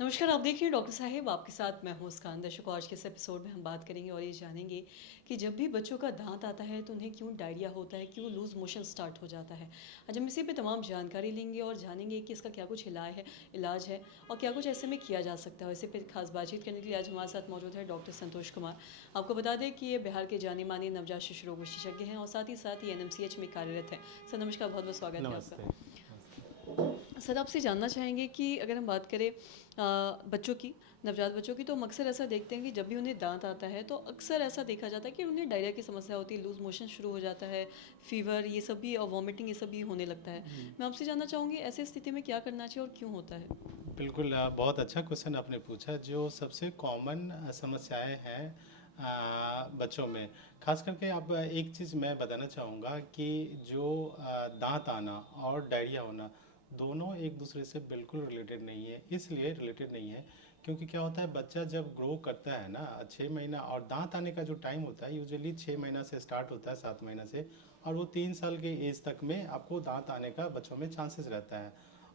नमस्कार, आप देख रहे हैं डॉक्टर साहिब, आपके साथ मैं हूं मुस्कान। दर्शकों, आज के इस एपिसोड में हम बात करेंगे और ये जानेंगे कि जब भी बच्चों का दांत आता है तो उन्हें क्यों डायरिया होता है, क्यों लूज मोशन स्टार्ट हो जाता है। आज हम इसी पे तमाम जानकारी लेंगे और जानेंगे कि इसका क्या कुछ इलाज है और क्या कुछ ऐसे में किया जा सकता है। इसी पे खास बातचीत करने के लिए आज हमारे साथ मौजूद है डॉक्टर संतोष कुमार। आपको बता दें कि ये बिहार के जाने माने नवजात शिशु रोग विशेषज्ञ हैं और साथ ही NMCH में कार्यरत हैं। सर नमस्कार, बहुत बहुत स्वागत है आपका। नमस्ते, नमस्ते। सर आपसे जानना चाहेंगे कि अगर हम बात करें बच्चों की, नवजात बच्चों की, तो हम अक्सर ऐसा देखते हैं कि जब भी उन्हें दांत आता है तो अक्सर ऐसा देखा जाता है कि उन्हें डायरिया की समस्या होती है, लूज मोशन शुरू हो जाता है, फीवर ये सब भी और वॉमिटिंग ये सब भी होने लगता है। मैं आपसे जानना चाहूँगी ऐसी स्थिति में क्या करना चाहिए और क्यों होता है। बिल्कुल बहुत अच्छा क्वेश्चन आपने पूछा। जो सबसे कॉमन समस्याएं हैं बच्चों में, खास करके अब एक चीज़ मैं बताना चाहूँगा कि जो दांत आना और डायरिया होना दोनों एक दूसरे से बिल्कुल रिलेटेड नहीं है। इसलिए रिलेटेड नहीं है क्योंकि क्या होता है, बच्चा जब ग्रो करता है ना 6 महीना, और दांत आने का जो टाइम होता है यूजुअली 6 महीना से स्टार्ट होता है, 7 महीना से, और वो 3 साल के एज तक में आपको दांत आने का बच्चों में चांसेस रहता है।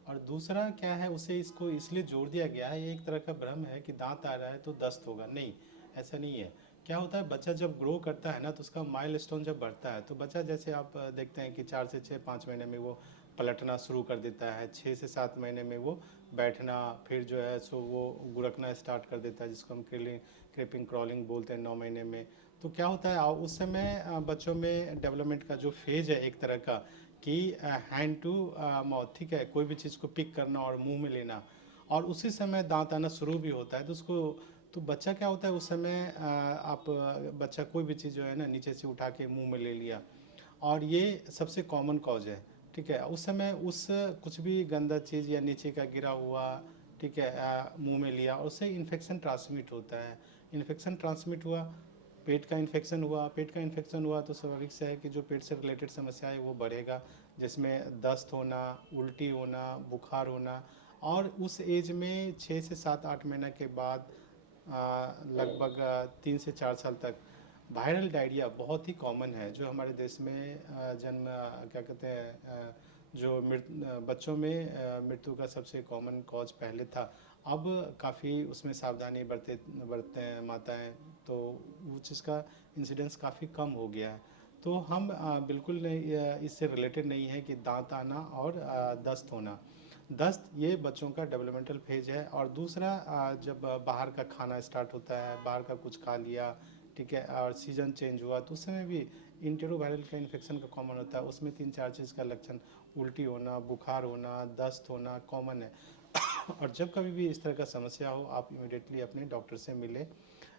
और दूसरा क्या है, उसे इसको इसलिए जोड़ दिया गया है, ये एक तरह का भ्रम है कि दांत आ रहा है तो दस्त होगा। नहीं, ऐसा नहीं है। क्या होता है, बच्चा जब ग्रो करता है ना तो उसका माइलस्टोन जब बढ़ता है तो बच्चा, जैसे आप देखते हैं कि 4 से 6 5 महीने में वो पलटना शुरू कर देता है, 6 से 7 महीने में वो बैठना, फिर जो है सो वो गुरकना स्टार्ट कर देता है, जिसको हम क्रीपिंग क्रॉलिंग बोलते हैं 9 महीने में। तो क्या होता है, उस समय बच्चों में डेवलपमेंट का जो फेज है एक तरह का, कि हैंड टू माउथ, ठीक है, कोई भी चीज़ को पिक करना और मुंह में लेना, और उसी समय दांत आना शुरू भी होता है। तो उसको, तो बच्चा क्या होता है उस समय, आप बच्चा कोई भी चीज़ जो है ना नीचे से उठा के मुंह में ले लिया, और ये सबसे कॉमन कॉज है। ठीक है, उस समय उस कुछ भी गंदा चीज़ या नीचे का गिरा हुआ, ठीक है, मुंह में लिया, और उससे इन्फेक्शन ट्रांसमिट होता है। इन्फेक्शन ट्रांसमिट हुआ, पेट का इन्फेक्शन हुआ, पेट का इन्फेक्शन हुआ तो स्वाभाविक से है कि जो पेट से रिलेटेड समस्या है वो बढ़ेगा, जिसमें दस्त होना, उल्टी होना, बुखार होना। और उस एज में 6 से 7 8 महीने के बाद लगभग 3 से 4 साल तक वायरल डायरिया बहुत ही कॉमन है, जो हमारे देश में जन्म क्या कहते हैं, जो बच्चों में मृत्यु का सबसे कॉमन कॉज पहले था। अब काफ़ी उसमें सावधानी बरतते हैं माताएं, तो वो चीज़ का इंसिडेंस काफ़ी कम हो गया है। तो हम बिल्कुल नहीं, इससे रिलेटेड नहीं है कि दांत आना और दस्त होना। दस्त ये बच्चों का डेवलपमेंटल फेज है। और दूसरा, जब बाहर का खाना स्टार्ट होता है, बाहर का कुछ खा लिया, ठीक है, और सीजन चेंज हुआ तो उस समय भी इंटेरोवायरल का इन्फेक्शन का कॉमन होता है। उसमें 3 4 चीज़ का लक्षण, उल्टी होना, बुखार होना, दस्त होना कॉमन है। और जब कभी भी इस तरह का समस्या हो, आप इमिडिएटली अपने डॉक्टर से मिलें।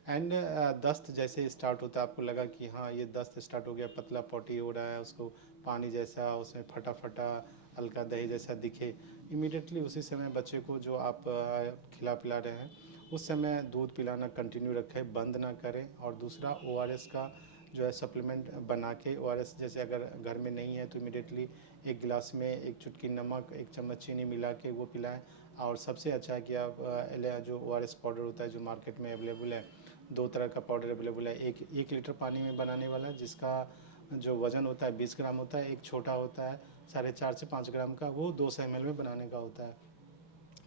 एंड दस्त जैसे स्टार्ट होता है, आपको लगा कि हाँ ये दस्त स्टार्ट हो गया, पतला पॉटी हो रहा है, उसको पानी जैसा, उसमें फटा फटा हल्का दही जैसा दिखे, इमीडिएटली उसी समय बच्चे को जो आप खिला पिला रहे हैं उस समय दूध पिलाना कंटिन्यू रखें, बंद ना करें। और दूसरा, ORS का जो है सप्लीमेंट बना के, ORS जैसे अगर घर में नहीं है तो इमीडिएटली एक गिलास में एक चुटकी नमक, एक चम्मच चीनी मिला के वो पिलाएं। और सबसे अच्छा है कि आप जो ORS पाउडर होता है जो मार्केट में अवेलेबल है, 2 तरह का पाउडर अवेलेबल है। एक 1 लीटर पानी में बनाने वाला, जिसका जो वज़न होता है 20 ग्राम होता है। एक छोटा होता है 4.5 से 5 ग्राम का, वो 200 ml में बनाने का होता है।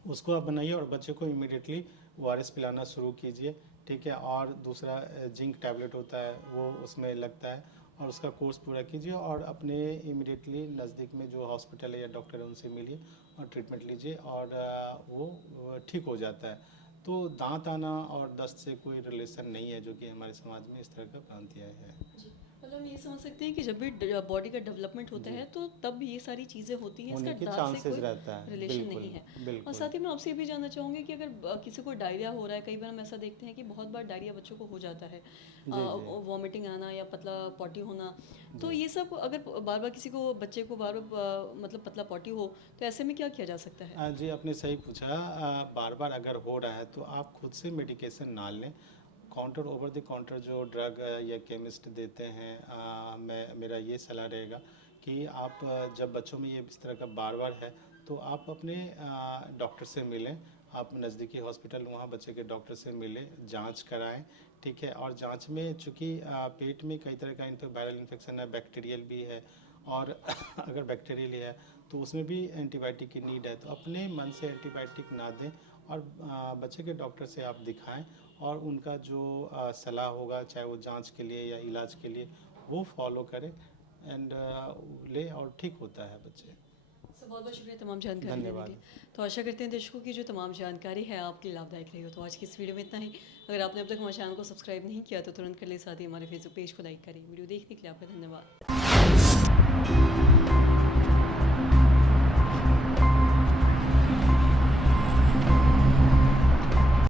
उसको आप बनाइए और बच्चे को इमीडिएटली ORS पिलाना शुरू कीजिए। ठीक है, और दूसरा जिंक टैबलेट होता है वो उसमें लगता है, और उसका कोर्स पूरा कीजिए, और अपने इमीडिएटली नज़दीक में जो हॉस्पिटल है या डॉक्टर है उनसे मिलिए और ट्रीटमेंट लीजिए, और वो ठीक हो जाता है। तो दांत आना और दस्त से कोई रिलेशन नहीं है, जो कि हमारे समाज में इस तरह का भ्रांतियाँ है। जी, मतलब हम ये समझ सकते हैं कि जब भी बॉडी का डेवलपमेंट होता जी, है तो तब ये सारी चीज़ें होती हैं, इसका होने के दांत से चांसेस कोई रहता है, रिलेशन नहीं बिल्कुल है। और बिल्कुल। साथ ही मैं आपसे ये भी जानना चाहूँगी कि अगर किसी को डायरिया हो रहा है, कई बार हम ऐसा देखते हैं कि बहुत बार डायरिया बच्चों को हो जाता है, जी जी वॉमिटिंग आना या पतला पॉटी होना। तो जी। ये सब अगर बार बार किसी को, बच्चे को बार बार मतलब पतला पॉटी हो, तो ऐसे में क्या किया जा सकता है। जी, आपने सही पूछा। बार बार अगर हो रहा है तो आप खुद से मेडिकेशन ना लें। काउंटर, ओवर द काउंटर जो ड्रग या केमिस्ट देते हैं, मेरा ये सलाह रहेगा कि आप जब बच्चों में ये इस तरह का बार बार है तो आप अपने डॉक्टर से मिलें। आप नज़दीकी हॉस्पिटल, वहाँ बच्चे के डॉक्टर से मिलें, जांच कराएं। ठीक है, और जांच में चूँकि पेट में कई तरह का वायरल इन्फेक्शन है, बैक्टीरियल भी है, और अगर बैक्टीरियल है तो उसमें भी एंटीबायोटिक की नीड है। तो अपने मन से एंटीबायोटिक ना दें, और बच्चे के डॉक्टर से आप दिखाएं और उनका जो सलाह होगा, चाहे वो जांच के लिए या इलाज के लिए, वो फॉलो करें एंड ले, और ठीक होता है बच्चे। बहुत बहुत शुक्रिया तमाम जानकारी देने के धन्यवाद। लिए। तो आशा करते हैं दर्शकों की जो तमाम जानकारी है आपके लिए लाभदायक रही हो। तो आज की इस वीडियो में इतना ही। अगर आपने अब तक हमारे चैनल को सब्सक्राइब नहीं किया तो तुरंत कर ले, साथ ही हमारे फेसबुक पेज को लाइक करें। वीडियो देखने के लिए आपका धन्यवाद।